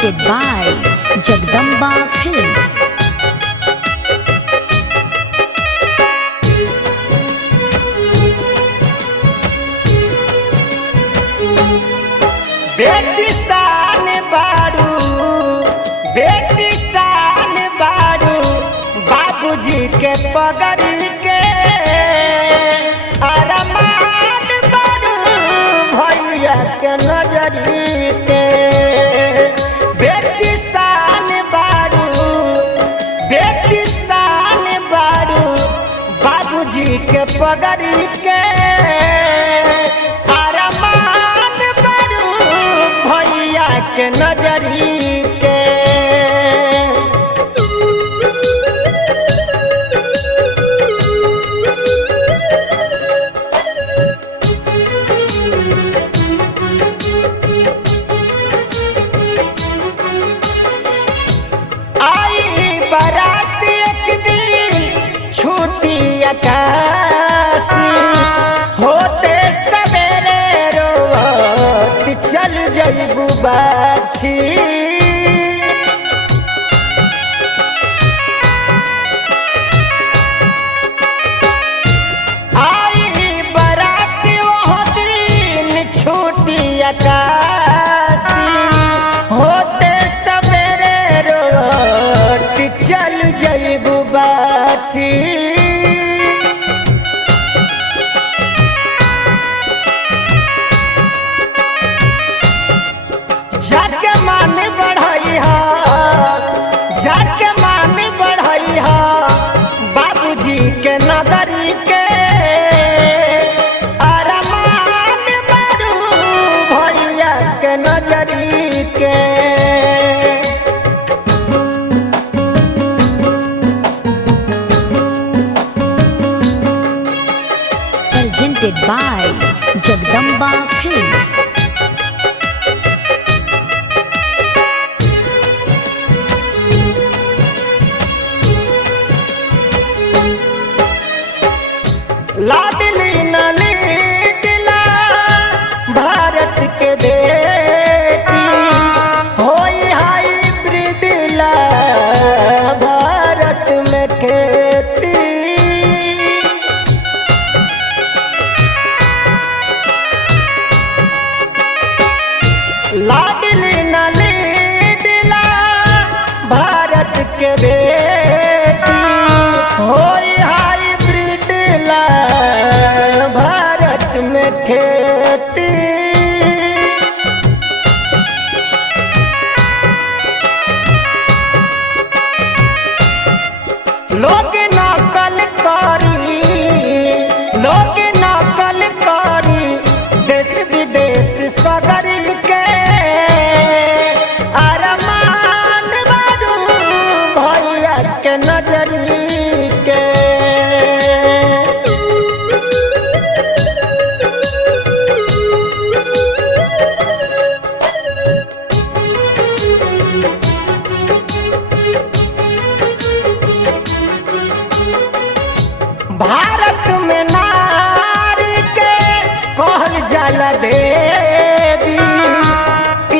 presented by Jagdamba Films. बेटी शान बारू, बेटी शान बारू, बाबूजी के पगड़ी के अरमान बारू, भैया के नजरी के। बेटी शान बारू, बेटी शान बारू, बाबूजी के पगड़ी के के नजरी के। आई बारात एक दिन छूटी आकाशी, होते सवेरे रोवत चल जइबू बाछी। आई बारात वो दिन छूटी आकाशी, होते सवेरे रोवत चल जइबू बाछी। जाके मान बढ़ाई हा, जाके मान बढ़ाई हा, बाबूजी के नगरी के अरमान बारू, भैया के नजरी के। Presented by Jagdamba Films. लाडली नली दिला भारत के बेटी, होई हाइब्रिड ला भारत में खेती। लाडली नली दिला भारत के बेटी, होई हाइब्रिड ला भारत में खेती। लोग नकल करी, लोग नकल करी, देश विदेश सगरी के अरमान बारू, भैया के नजरी के। भारत में नारी के कहल जाला देवी,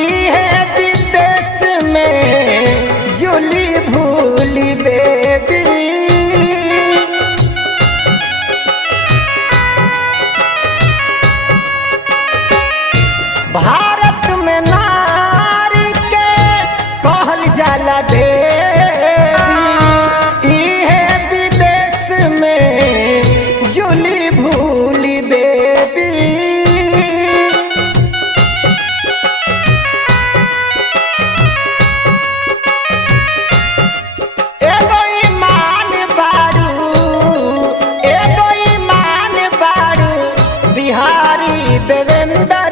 इहे विदेश में जुली भूली बेबी। भारत में नारी के कहल जाला देवी, इहे विदेश में जुली भूली बेबी। एगो ईमान बारू, एगो ईमान बारू, बिहारी देवेंद्र